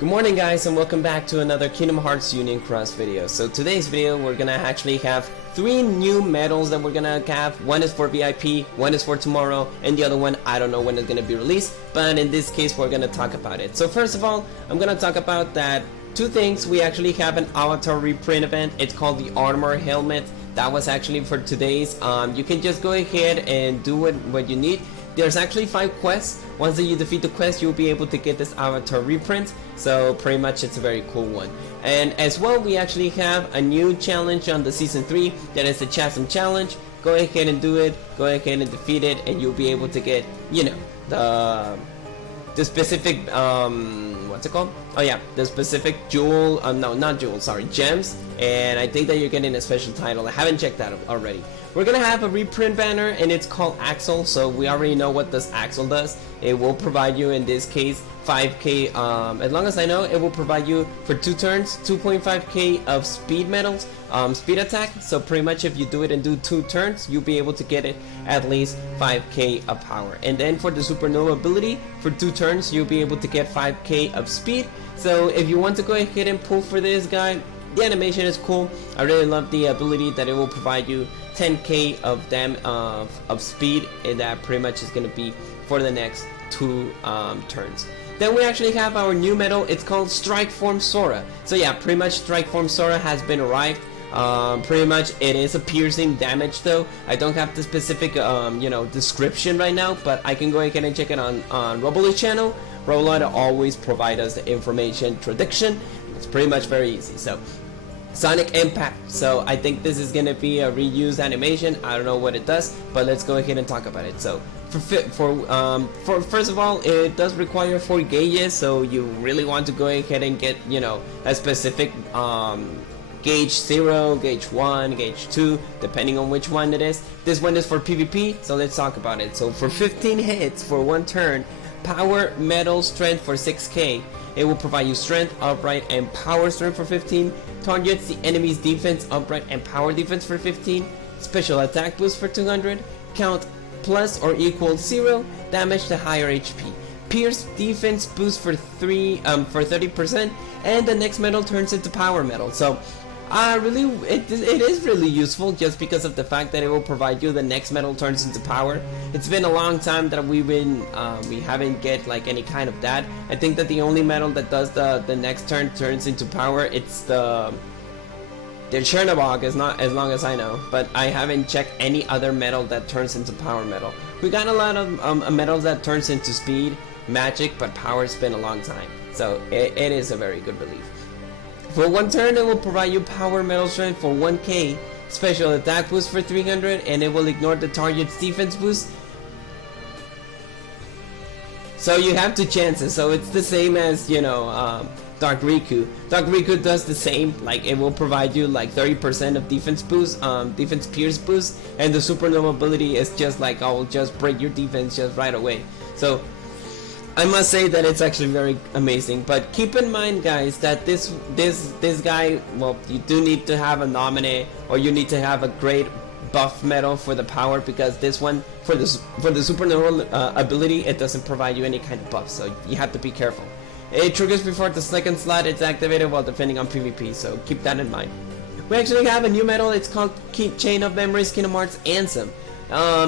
Good morning guys, and welcome back to another Kingdom Hearts Union Cross video. So today's video we're gonna actually have 3 new medals that we're gonna have. One is for VIP, one is for tomorrow, and the other one I don't know when it's gonna be released, but in this case we're gonna talk about it. So first of all, I'm gonna talk about that 2 things. We actually have an avatar reprint event. It's called the Armor Helmet. That was actually for today's. You can just go ahead and do what you need. There's actually 5 quests. Once that you defeat the quest, you'll be able to get this avatar reprint. So pretty much it's a very cool one. And as well, we actually have a new challenge on the season 3. That is the Chasm challenge. Go ahead and do it. Go ahead and defeat it, and you'll be able to get, you know, the specific what's it called? Oh yeah, the specific jewel. No, not jewel. Sorry, gems. And I think that you're getting a special title. I haven't checked that already. We're gonna have a reprint banner, and it's called Axel. So we already know what this Axel does. It will provide you, in this case, 5k. As long as I know, it will provide you for 2 turns 2.5k of speed medals, speed attack. So pretty much if you do it and do 2 turns, you'll be able to get it at least 5k of power. And then for the Supernova Bility, for 2 turns you'll be able to get 5k of speed. So if you want to go ahead and pull for this guy, the animation is cool. I really love the ability that it will provide you 10k of of speed, and that pretty much is going to be for the next 2 turns. Then we actually have our new medal. It's called Strike Form Sora. So yeah, pretty much Strike Form Sora has been arrived. Pretty much it is a piercing damage though. I don't have the specific you know, description right now, but I can go ahead and check it on Roboloid channel. Roboloid always provide us the information prediction. It's pretty much very easy. So Sonic Impact. So I think this is gonna be a reused animation. I don't know what it does, but let's go ahead and talk about it. So for first of all, it does require 4 gauges, so you really want to go ahead and get, you know, a specific gauge 0, gauge 1, gauge 2, depending on which one it is. This one is for PvP, so let's talk about it. So for 15 hits for 1 turn, power, metal, strength for 6k. It will provide you strength, upright, and power strength for 15. Targets the enemy's defense, upright, and power defense for 15. Special attack boost for 200. Count plus or equal 0. Damage to higher HP. Pierce defense boost for 30%. And the next medal turns into power medal. So really, it is really useful, just because of the fact that it will provide you the next medal turns into power. It's been a long time that we haven't get like any kind of that. I think that the only medal that does the next turn turns into power, it's the Chernobog, is not, as long as I know, but I haven't checked any other medal that turns into power medal. We got a lot of medals that turns into speed, magic, but power's been a long time, so it is a very good relief. For 1 turn, it will provide you power metal strength for 1k, special attack boost for 300, and it will ignore the target's defense boost. So you have 2 chances, so it's the same as, you know, Dark Riku. Dark Riku does the same, like it will provide you like 30% of defense boost, defense pierce boost, and the Supernova Bility is just like, I'll just break your defense just right away. So I must say that it's actually very amazing, but keep in mind, guys, that this guy, well, you do need to have a nominee, or you need to have a great buff medal for the power, because this one, for the Supernova ability, it doesn't provide you any kind of buff, so you have to be careful. It triggers before the 2nd slot. It's activated while defending on PvP, so keep that in mind. We actually have a new medal. It's called Chain of Memories Kingdom Hearts Ansem.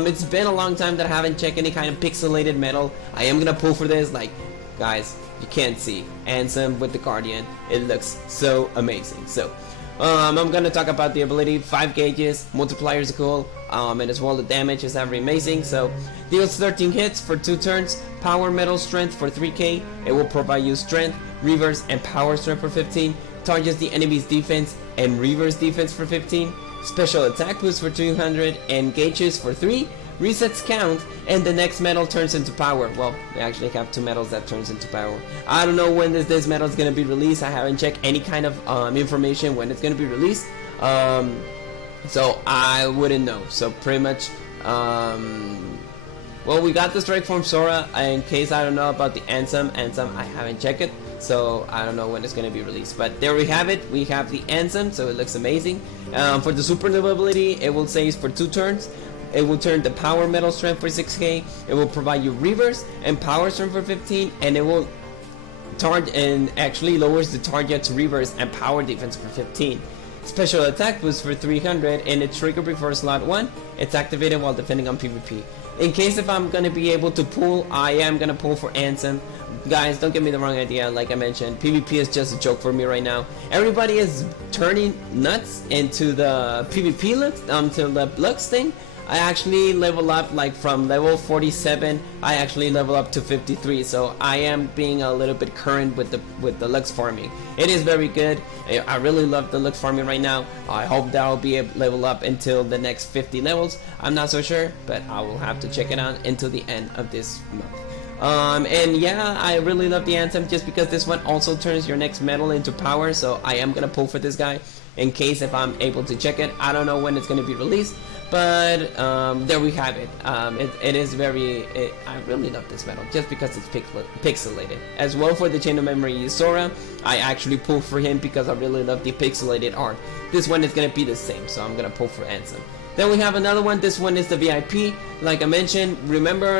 It's been a long time that I haven't checked any kind of pixelated medal. I am gonna pull for this. Like, guys, you can't see Ansem with the Guardian. It looks so amazing. So I'm gonna talk about the ability. 5 gauges, multipliers are cool, and as well the damage is very amazing. So deals 13 hits for 2 turns. Power metal strength for 3k. It will provide you strength, reverse, and power strength for 15. Targets the enemy's defense and reverse defense for 15. Special attack boost for 200, and gauges for 3. Resets count, and the next medal turns into power. Well, we actually have 2 medals that turns into power. I don't know when this medal is going to be released. I haven't checked any kind of information when it's going to be released, so I wouldn't know. So pretty much, well, we got the Strike Form Sora. In case I don't know about the Ansem, I haven't checked it, so I don't know when it's going to be released. But there we have it. We have the Ansem, so it looks amazing. For the Supernova Ability, it will say for 2 turns. It will turn the power metal strength for 6k. It will provide you reverse and power strength for 15, and it will and actually lowers the target's reverse and power defense for 15. Special attack boost for 300, and it trigger before slot 1. It's activated while defending on PvP. In case if I'm gonna be able to pull, I am gonna pull for Ansem. Guys, don't get me the wrong idea. Like I mentioned, PvP is just a joke for me right now. Everybody is turning nuts into the PvP looks, to the looks thing. I actually level up like from level 47. I actually level up to 53, so I am being a little bit current with the Lux farming. It is very good. I really love the Lux farming right now. I hope that I'll be able to level up until the next 50 levels. I'm not so sure, but I will have to check it out until the end of this month. And yeah, I really love the Ansem just because this one also turns your next medal into power, so I am gonna pull for this guy in case if I'm able to check it. I don't know when it's gonna be released, but there we have it. It is I really love this medal just because it's pixelated. As well for the Chain of Memory Sora, I actually pull for him because I really love the pixelated art. This one is gonna be the same, so I'm gonna pull for Ansem. Then we have another one. This one is the VIP. Like I mentioned, remember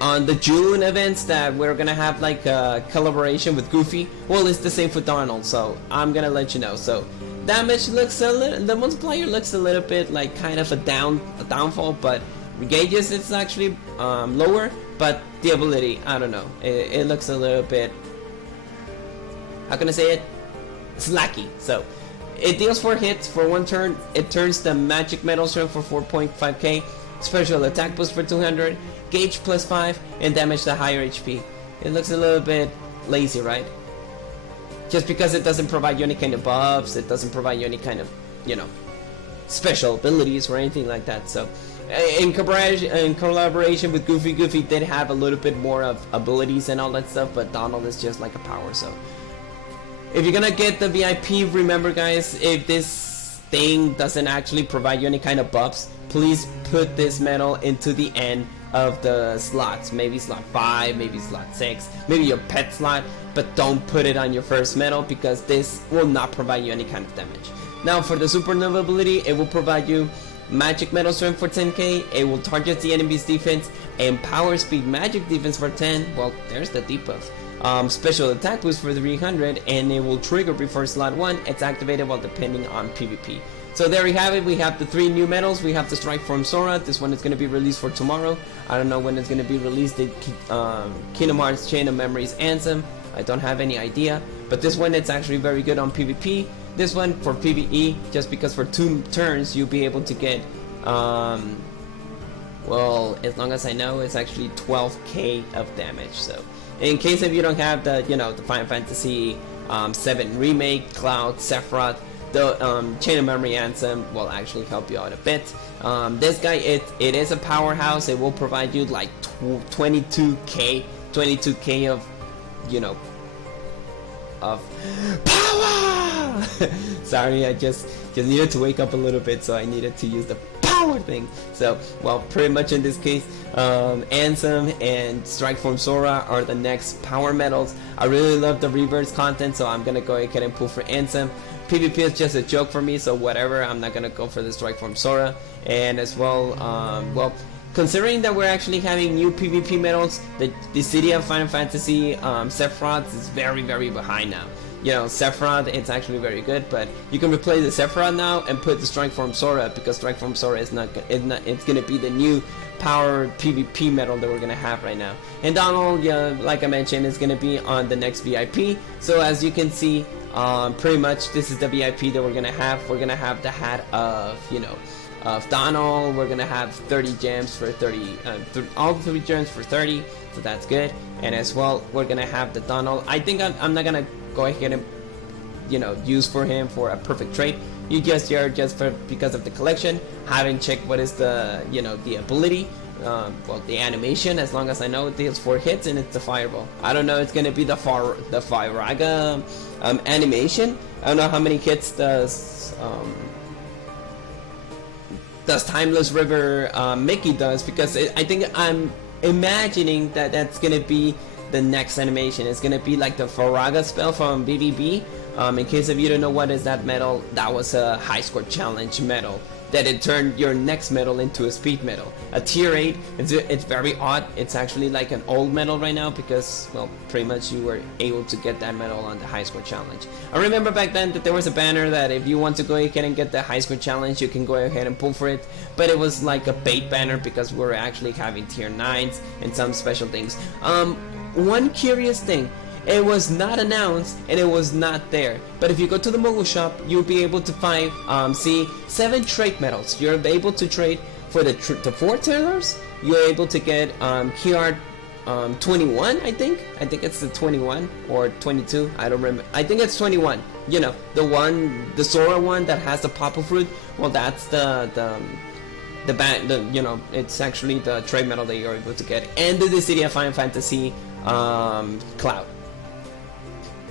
on the June events that we're gonna have like a collaboration with Goofy? Well, it's the same for Donald, so I'm gonna let you know. So damage looks the multiplier looks a little bit like kind of a downfall, but gauges it's actually lower, but the ability, I don't know, it looks a little bit, how can I say it, slacky. So it deals 4 hits for 1 turn. It turns the magic metal strength for 4.5k, special attack boost for 200, gauge plus 5, and damage the higher HP. It looks a little bit lazy, right? Just because it doesn't provide you any kind of buffs, it doesn't provide you any kind of, you know, special abilities or anything like that. So in collaboration with Goofy did have a little bit more of abilities and all that stuff, but Donald is just like a power. So if you're gonna get the VIP, remember guys, if this thing doesn't actually provide you any kind of buffs, please put this medal into the end of the slots. Maybe slot 5, maybe slot 6, maybe your pet slot, but don't put it on your first medal because this will not provide you any kind of damage. Now for the Supernova Bility, it will provide you magic metal strength for 10k, it will target the enemy's defense, and power speed magic defense for 10. Well, there's the debuff. Special attack boost for 300, and it will trigger before slot 1. It's activated while depending on PvP. So there we have it. We have the 3 new medals. We have the Strike from Sora. This one is going to be released for tomorrow. I don't know when it's going to be released. The Kingdom Hearts Chain of Memories Ansem, I don't have any idea. But this one, it's actually very good on PvP. This one for PvE, just because for 2 turns you'll be able to get, well, as long as I know, it's actually 12k of damage. So in case if you don't have the, you know, the Final Fantasy 7 Remake, Cloud, Sephiroth, the Chain of Memory Ansem will actually help you out a bit. This guy, it is a powerhouse. It will provide you like 22k of, you know, of power. Sorry, I just needed to wake up a little bit, so I needed to use the power thing. So, well, pretty much in this case, Ansem and Strike from Sora are the next power medals. I really love the reverse content, so I'm gonna go ahead and pull for Ansem. PvP is just a joke for me, so whatever, I'm not gonna go for the Strike from Sora. And as well, well, considering that we're actually having new PvP medals, the city of Final Fantasy Sephiroth is very behind now. You know, Sephiroth, it's actually very good, but you can replace the Sephiroth now and put the Strike from Sora, because Strike from Sora is it's gonna be the new power PvP medal that we're gonna have right now. And Donald, yeah, like I mentioned, is gonna be on the next VIP. So as you can see, pretty much this is the VIP that we're gonna have. We're gonna have the hat of, you know, of Donald. We're gonna have 30 gems for 30, all 3 gems for 30, so that's good. And as well, we're gonna have the Donald. I think I'm not gonna go ahead and, you know, use for him for a perfect trait. You just because of the collection, haven't checked what is the, you know, the ability. Well, the animation, as long as I know, it deals 4 hits and it's the fireball. I don't know, it's gonna be the Firaga animation. I don't know how many hits does Timeless River Mickey does, because I think I'm imagining that that's gonna be the next animation. It's gonna be like the Firaga spell from BBB. In case if you don't know what is that medal, that was a high score challenge medal that it turned your next medal into a speed medal. A tier 8, it's very odd. It's actually like an old medal right now because, well, pretty much you were able to get that medal on the high score challenge. I remember back then that there was a banner that if you want to go ahead and get the high score challenge, you can go ahead and pull for it, but it was like a bait banner because we were actually having tier 9s and some special things. One curious thing, it was not announced and it was not there, but if you go to the mobile shop, you'll be able to find see 7 trade medals. You're able to trade for the 4 tailors. You're able to get KR 21, I think it's the 21 or 22, I don't remember. I think it's 21. You know, the Sora one that has the pop-up fruit. Well, that's you know, it's actually the trade medal that you're able to get, and the City of Final Fantasy Cloud.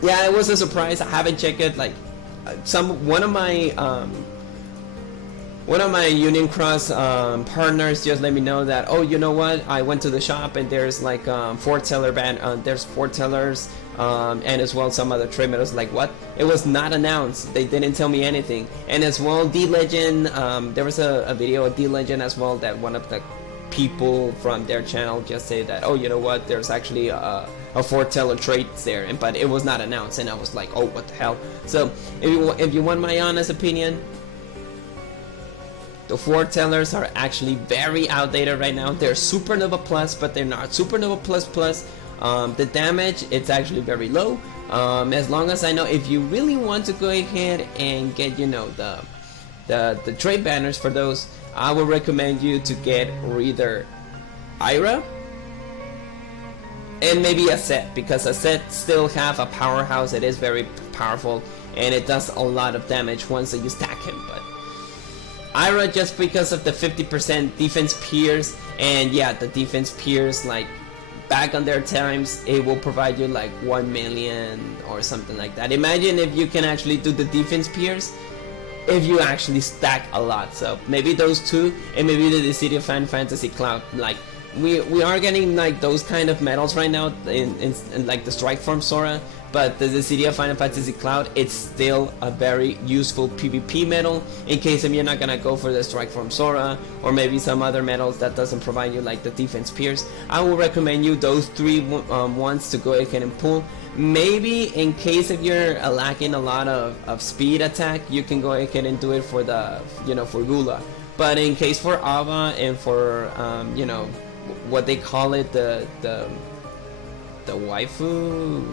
Yeah, it was a surprise. I haven't checked it. Like one of my Union Cross partners just let me know that, oh, you know what, I went to the shop and there's like 4 teller there's 4 tellers and as well some other trade medals. Like, what? It was not announced. They didn't tell me anything. And as well, D-Legend, there was a video of D-Legend as well that one of the people from their channel just say that, oh, you know what, there's actually a 4 teller trades there, but it was not announced, and I was like, oh, what the hell. So if you want my honest opinion, the 4 tellers are actually very outdated right now. They're Supernova Plus, but they're not Supernova Plus Plus. The damage, it's actually very low. As long as I know, if you really want to go ahead and get, you know, the trade banners for those, I would recommend you to get either Ira and maybe a set, because a set still have a powerhouse. It is very powerful and it does a lot of damage once you stack him. But Ira, just because of the 50% defense pierce, and yeah, the defense pierce, like back on their times, it will provide you like 1 million or something like that. Imagine if you can actually do the defense pierce if you actually stack a lot. So maybe those 2, and maybe the City of Final Fantasy Cloud. Like we are getting like those kind of medals right now in like the Strike Form Sora, but the City of Final Fantasy Cloud, it's still a very useful PvP medal in case if you're not gonna go for the Strike Form Sora or maybe some other medals that doesn't provide you like the defense pierce. I will recommend you those 3 ones to go ahead and pull. Maybe in case if you're lacking a lot of speed attack, you can go ahead and do it for the, you know, for Gula. But in case for Ava and for you know, what they call it, the waifu,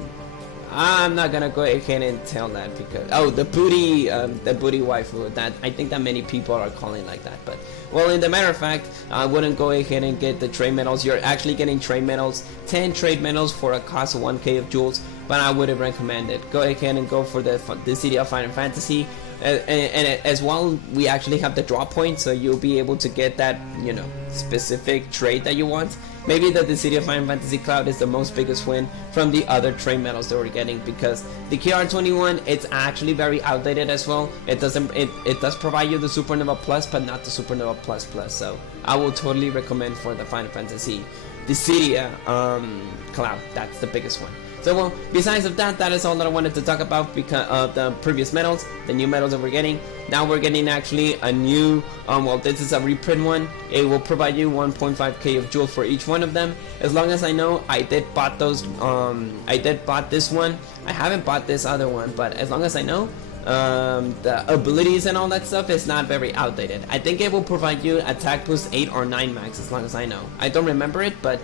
I'm not gonna go ahead and tell that because, oh, the booty waifu, that I think that many people are calling like that. But well, in the matter of fact, I wouldn't go ahead and get the trade medals. You're actually getting trade medals, 10 trade medals for a cost of 1k of jewels, but I wouldn't recommend it. Go ahead and go for the City of Final Fantasy, and as well, we actually have the draw point, so you'll be able to get that, you know, specific trade that you want. Maybe that the City of Final Fantasy Cloud is the most biggest win from the other trade medals that we're getting, because the KR21, it's actually very outdated as well. It does provide you the Supernova Plus, but not the Supernova Plus Plus. So I will totally recommend for the Final Fantasy, the City Cloud. That's the biggest one. So well, besides of that, that is all that I wanted to talk about because of the previous medals, the new medals that we're getting. Now we're getting actually a new, well, this is a reprint one. It will provide you 1.5k of jewels for each one of them. As long as I know, I did bought those, I did bought this one. I haven't bought this other one, but as long as I know, the abilities and all that stuff is not very outdated. I think it will provide you attack boost 8 or 9 max, as long as I know. I don't remember it, but,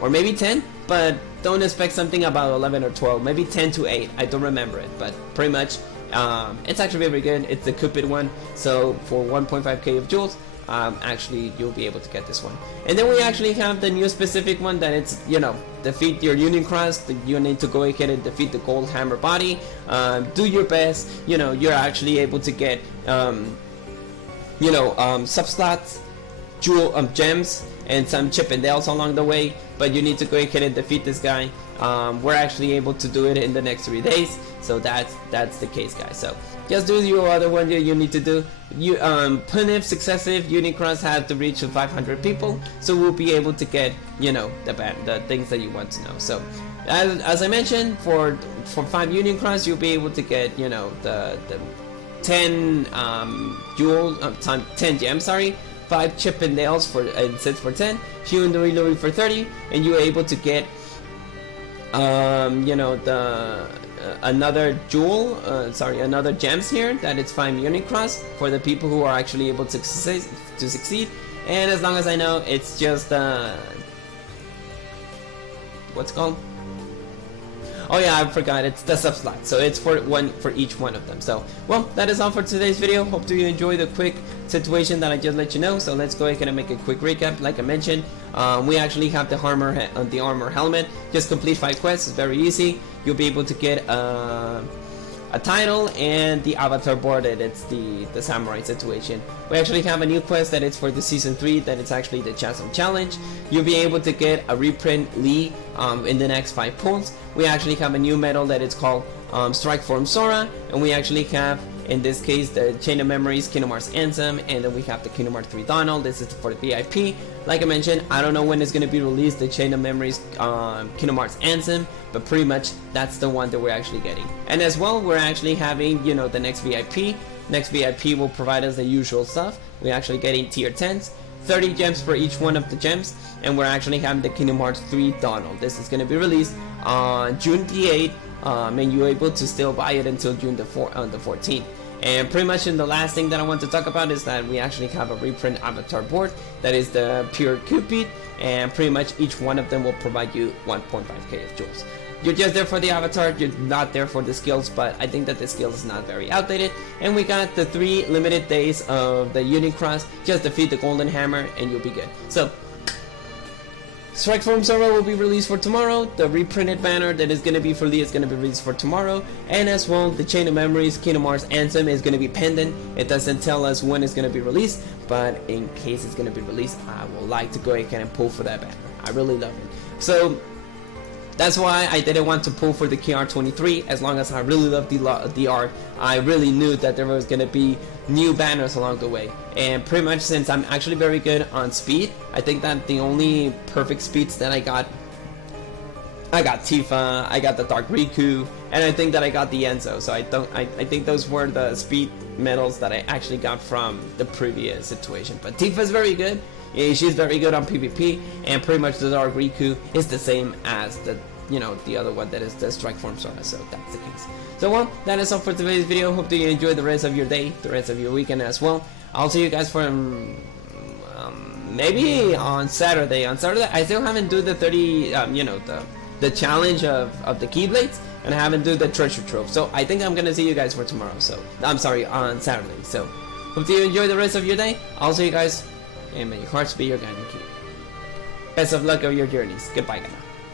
or maybe 10, but don't expect something about 11 or 12, maybe 10 to 8, I don't remember it, but pretty much, it's actually very good. It's the Cupid one, so for 1.5k of jewels, actually you'll be able to get this one. And then we actually have the new specific one that it's, you know, defeat your Union Cross. You need to go ahead and defeat the Gold Hammer body, do your best, you know, you're actually able to get, you know, subslots, jewel gems, and some chip and dales along the way, but you need to go ahead and defeat this guy. We're actually able to do it in the next 3 days, so that's the case, guys. So just do your other one that you need to do. You Punif successive Union Cross have to reach 500 people, so we'll be able to get, you know, the things that you want to know. So as I mentioned, for 5 Union Cross, you'll be able to get, you know, 10 10 gems, sorry, 5 Chippendales for and 6 for 10, Louie for 30, and you're able to get you know, the another jewel, another gems here that it's 5 Unicross for the people who are actually able to succeed. And as long as I know, it's just what's it called? Oh yeah, I forgot, it's the sub slot, so it's for each one of them. So, well, that is all for today's video. Hope you enjoy the quick situation that I just let you know. So let's go ahead and make a quick recap. Like I mentioned, we actually have the armor helmet. Just complete 5 quests, it's very easy. You'll be able to get a title and the avatar board, and it's the samurai situation. We actually have a new quest that is for the season 3, that it's actually the Chasm challenge. You'll be able to get a reprint Lee in the next 5 pulls. We actually have a new medal that it's called Strike Form Sora, and we actually have, in this case, the Chain of Memories Kingdom Hearts Ansem, and then we have the Kingdom Hearts 3 Donald. This is for the VIP. Like I mentioned, I don't know when it's going to be released, the Chain of Memories Kingdom Hearts Ansem, but pretty much that's the one that we're actually getting. And as well, we're actually having, you know, the next VIP. Next VIP will provide us the usual stuff. We're actually getting tier 10s, 30 gems for each one of the gems, and we're actually having the Kingdom Hearts 3 Donald. This is going to be released on June the 8th, and you're able to still buy it until June the 14th. And pretty much, in the last thing that I want to talk about is that we actually have a reprint avatar board that is the pure Cupid, and pretty much each one of them will provide you 1.5k of jewels. You're just there for the avatar, you're not there for the skills, but I think that the skills is not very outdated. And we got the 3 limited days of the Unicross. Just defeat the Golden Hammer and you'll be good. So, Strike Form Sora will be released for tomorrow. The reprinted banner that is going to be for Lee is going to be released for tomorrow. And as well, the Chain of Memories Kingdom Hearts Ansem is going to be pending. It doesn't tell us when it's going to be released, but in case it's going to be released, I would like to go ahead and pull for that banner. I really love it. So that's why I didn't want to pull for the KR23. As long as I really love the art, I really knew that there was going to be new banners along the way. And pretty much, since I'm actually very good on speed, I think that the only perfect speeds that I got Tifa, I got the Dark Riku, and I think that I got the Enzo. So I think those were the speed medals that I actually got from the previous situation. But Tifa's very good. Yeah, she's very good on PvP, and pretty much the Dark Riku is the same as the, you know, the other one that is the Strike Form Sora. So that's the case. So well, that is all for today's video. Hope that you enjoy the rest of your day, the rest of your weekend as well. I'll see you guys for maybe on Saturday. On Saturday, I still haven't do the 30, you know, the challenge of the Keyblades, and I haven't do the treasure trove. So I think I'm gonna see you guys for tomorrow. So I'm sorry, on Saturday. So hope that you enjoy the rest of your day. I'll see you guys, and may your hearts be your guiding key. Best of luck on your journeys. Goodbye, guys.